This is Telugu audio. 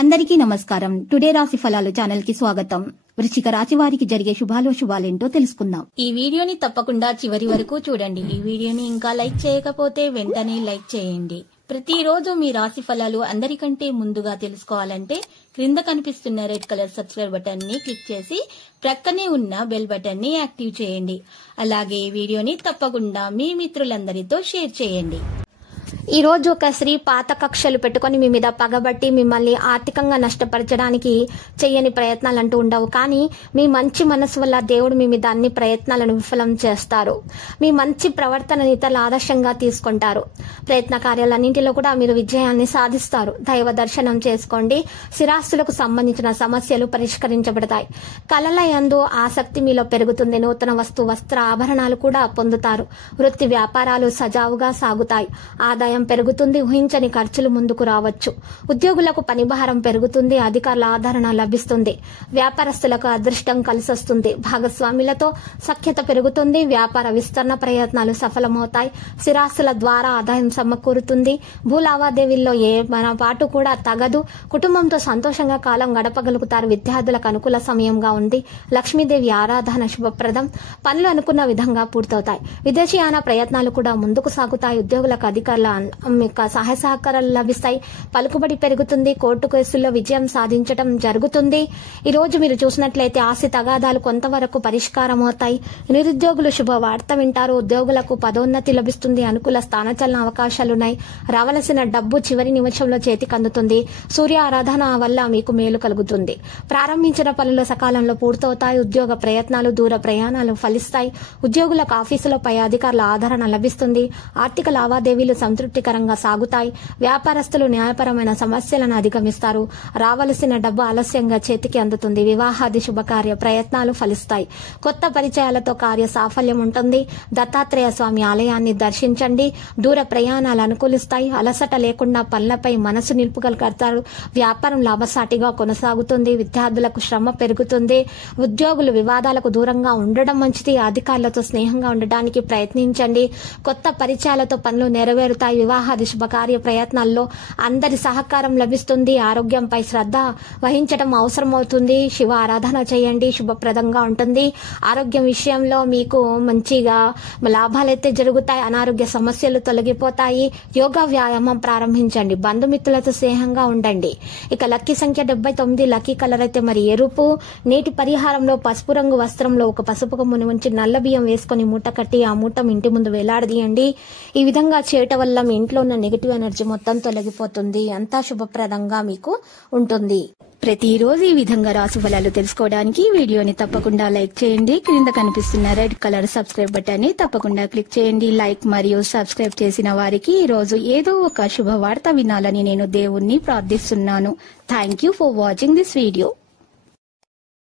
అందరికీ నమస్కారం. టుడే రాశి ఫలాలు ఛానల్ కి స్వాగతం. వృశ్చిక రాశి వారికి జరిగే శుభాలేంటో తెలుసుకుందాం. ఈ వీడియోని తప్పకుండా చివరి వరకు చూడండి. ఈ వీడియోని ఇంకా లైక్ చేయకపోతే వెంటనే లైక్ చేయండి. ప్రతిరోజు మీ రాశి ఫలాలు అందరికంటే ముందుగా తెలుసుకోవాలంటే క్రింద కనిపిస్తున్న రెడ్ కలర్ సబ్స్క్రైబ్ బటన్ ని క్లిక్ చేసి ప్రక్కనే ఉన్న బెల్ బటన్ ని యాక్టివ్ చేయండి. అలాగే ఈ వీడియోని తప్పకుండా మీ మిత్రులందరితో షేర్ చేయండి. ఈ రోజు ఒక స్త్రీ పాత కక్షలు పెట్టుకుని మీ మీద పగబట్టి మిమ్మల్ని ఆర్థికంగా నష్టపరచడానికి చెయ్యని ప్రయత్నాలు అంటూ ఉండవు. కానీ మీ మంచి మనసు వల్ల దేవుడు మీ మీద అన్ని ప్రయత్నాలను విఫలం చేస్తారు. మీ మంచి ప్రవర్తనని ఇతరుల ఆదర్శంగా తీసుకుంటారు. ప్రయత్న కార్యాలన్నింటిలో కూడా మీరు విజయాన్ని సాధిస్తారు. దైవ దర్శనం చేసుకోండి. స్థిరాస్తులకు సంబంధించిన సమస్యలు పరిష్కరించబడతాయి. కళల యందు ఆసక్తి మీలో పెరుగుతుంది. నూతన వస్త్ర ఆభరణాలు కూడా పొందుతారు. వృత్తి వ్యాపారాలు సజావుగా సాగుతాయి. ఆదాయం పెరుగుతుంది. ఊహించని ఖర్చులు ముందుకు రావచ్చు. ఉద్యోగులకు పని భారం పెరుగుతుంది. అధికారుల ఆదరణ లభిస్తుంది. వ్యాపారస్తులకు అదృష్టం కలిసొస్తుంది. భాగస్వాములతో సఖ్యత పెరుగుతుంది. వ్యాపార విస్తరణ ప్రయత్నాలు సఫలమవుతాయి. స్థిరాస్తుల ద్వారా ఆదాయం సమకూరుతుంది. భూ లావాదేవీల్లో ఏ మన పాటు కూడా తగదు. కుటుంబంతో సంతోషంగా కాలం గడపగలుగుతారు. విద్యార్థులకు అనుకూల సమయంగా ఉంది. లక్ష్మీదేవి ఆరాధన శుభప్రదం. పనులు అనుకున్న విధంగా పూర్తవుతాయి. విదేశీయాన ప్రయత్నాలు కూడా ముందుకు సాగుతాయి. ఉద్యోగులకు అధికారుల సహాయ సహకారాలు లభిస్తాయి. పలుకుబడి పెరుగుతుంది. కోర్టు కేసుల్లో విజయం సాధించడం జరుగుతుంది. ఈ రోజు మీరు చూసినట్లయితే ఆస్తి తగాదాలు కొంతవరకు పరిష్కారం అవుతాయి. నిరుద్యోగులు శుభవార్త వింటారు. ఉద్యోగులకు పదోన్నతి లభిస్తుంది. అనుకూల స్థానచలన అవకాశాలున్నాయి. రావలసిన డబ్బు చివరి నిమిషంలో చేతికి అందుతుంది. సూర్య ఆరాధన వల్ల మీకు మేలు కలుగుతుంది. ప్రారంభించిన పనులు సకాలంలో పూర్తవుతాయి. ఉద్యోగ ప్రయత్నాలు దూర ప్రయాణాలు ఫలిస్తాయి. ఉద్యోగులకు ఆఫీసులో పై అధికారుల ఆదరణ లభిస్తుంది. ఆర్థిక లావాదేవీలు సంతృప్తికరంగా సాగుతాయి. వ్యాపారస్తులు న్యాయపరమైన సమస్యలను అధిగమిస్తారు. రావలసిన డబ్బు ఆలస్యంగా చేతికి అందుతుంది. వివాహాది శుభకార్య ప్రయత్నాలు ఫలిస్తాయి. కొత్త పరిచయాలతో కార్య సాఫల్యం ఉంటుంది. దత్తాత్రేయ స్వామి ఆలయాన్ని దర్శించండి. దూర ప్రయాణాలు అనుకూలిస్తాయి. అలసట లేకుండా పనులపై మనసు నిలుపుగలుగుతారు. వ్యాపారం లాభసాటిగా కొనసాగుతుంది. విద్యార్థులకు శ్రమ పెరుగుతుంది. ఉద్యోగులు వివాదాలకు దూరంగా ఉండడం మంచిది. అధికారులతో స్నేహంగా ఉండడానికి ప్రయత్నించండి. కొత్త పరిచయాలతో పనులు నెరవేరుతాయి. వివాహాది శుభకార్య ప్రయత్నాల్లో అందరి సహకారం లభిస్తుంది. ఆరోగ్యంపై శ్రద్ధ వహించడం అవసరమవుతుంది. శివ ఆరాధన చేయండి. శుభప్రదంగా ఉంటుంది. ఆరోగ్యం విషయంలో మీకు మంచిగా లాభాలైతే జరుగుతాయి. అనారోగ్య సమస్యలు తొలగిపోతాయి. యోగా వ్యాయామం ప్రారంభించండి. బంధుమిత్రులతో స్నేహంగా ఉండండి. ఇక లక్కీ సంఖ్య 79. లక్కీ కలర్ అయితే మరి ఎరుపు. నేటి పరిహారంలో పసుపు రంగు వస్త్రంలో ఒక పసుపు కొమ్ముని ఉంచి నల్ల బియ్యం వేసుకుని మూట కట్టి ఆ మూట ఇంటి ముందు వేలాడదీయండి. ఈ విధంగా చేయటం వల్ల మీ ఇంట్లో ఉన్న నెగిటివ్ ఎనర్జీ మొత్తం తొలగిపోతుంది. అంతా శుభప్రదంగా మీకు ఉంటుంది. ప్రతిరోజు ఈ విధంగా రాశి ఫలాలు తెలుసుకోవడానికి వీడియోని తప్పకుండా లైక్ చేయండి. క్రింద కనిపిస్తున్న రెడ్ కలర్ సబ్స్క్రైబ్ బటన్ ని తప్పకుండా క్లిక్ చేయండి. లైక్ మరియు సబ్స్క్రైబ్ చేసిన వారికి ఈ రోజు ఏదో ఒక శుభవార్త వినాలని నేను దేవుణ్ణి ప్రార్థిస్తున్నాను. Thank you for watching this video.